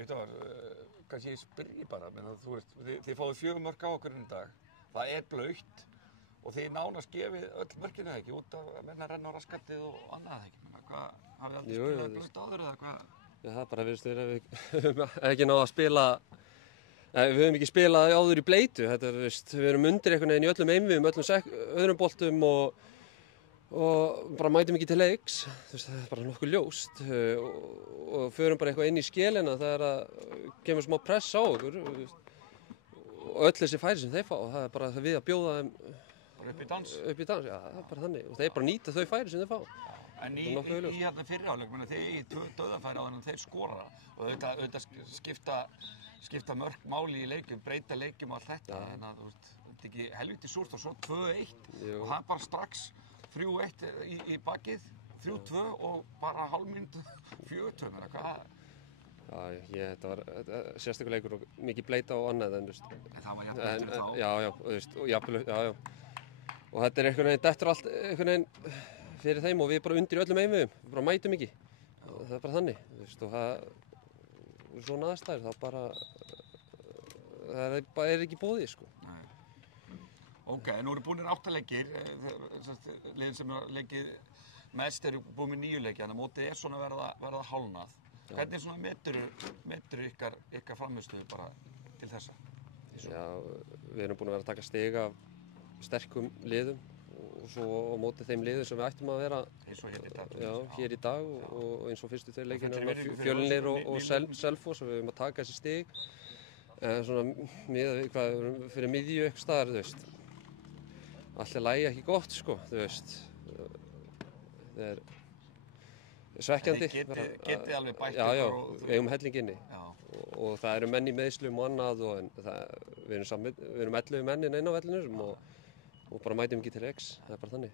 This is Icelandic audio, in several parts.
Viktor, kannski ég spyrji bara, menn þú veist, þið fáið 4 mörk á okkur í dag. Það er blautt og þið nánast gefið öll mörkinu ekki út af að menna renna á raskatið og annað ekki. Menna, hvað, hafið aldrei spilað blautt áður eða hvað? Já, það bara virðist vera við höfum ekki náð að spila, við höfum ekki spilað áður í bleitu. Þetta er, við erum undir einhvern veginn í öllum einvíum, öðrum boltum og bara mætum ekki til leiks, það er bara nokkuð ljóst og förum bara eitthvað inn í skélina þegar að kemur smá press á okkur og öll þessi færi sem þeir fá, það er bara við að bjóða þeim upp í dans, já, það er bara þannig og þeir bara nýta þau færi sem þeir fá. En í hérna fyrri hálfleik, þeir í dauðafæri á þannig að þeir skora og auðvitað skipta mörk máli í leikjum, breyta leikjum og allt þetta, en að þetta er ekki helviti súrt og svo 2-1 og það er bara strax 3-1 í bakið, 3-2 og bara hálf mínútu 4-2, menna hvað? Já, þetta var sérstakur leikur og mikið bleita og annað, en það var jafnvel eftir þá? Já, og jafnvel, já. Og þetta er einhvern veginn, dettur allt einhvern veginn fyrir þeim og við bara undir öllum einviðum, við bara mætum ekki. Það er bara þannig, og það svona aðstæður, það bara, það er ekki bóðið, sko. Ok, en nú eru búinir 8 leikir, liðin sem er leikið mest eru búin með 9 leiki, þannig að mótið er svona verða hálfnað. Hvernig svona metur ykkar frammistöðu bara til þessa? Já, við erum búin að vera að taka stig af sterkum liðum og svo á móti þeim liðum sem við ættum að vera hér í dag og eins og fyrstu 2 leikina Fjölnir og Selfoss og við erum að taka þessi stig. Svona miðað við hvað fyrir miðju eitthvað staðar, þú veist. Allt er lagi ekki gott, sko, þú veist. Það er svekkjandi. Getið alveg bætt ykkur. Já, við eigum helling inni. Og það eru menn í meiðslum og annað og við erum 11 menn inn á vellinum og bara mætum ekki til leiks. Það er bara þannig.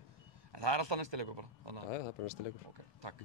En það er alltaf næsti leikur bara? Já, það er bara næsti leikur. Ok, takk.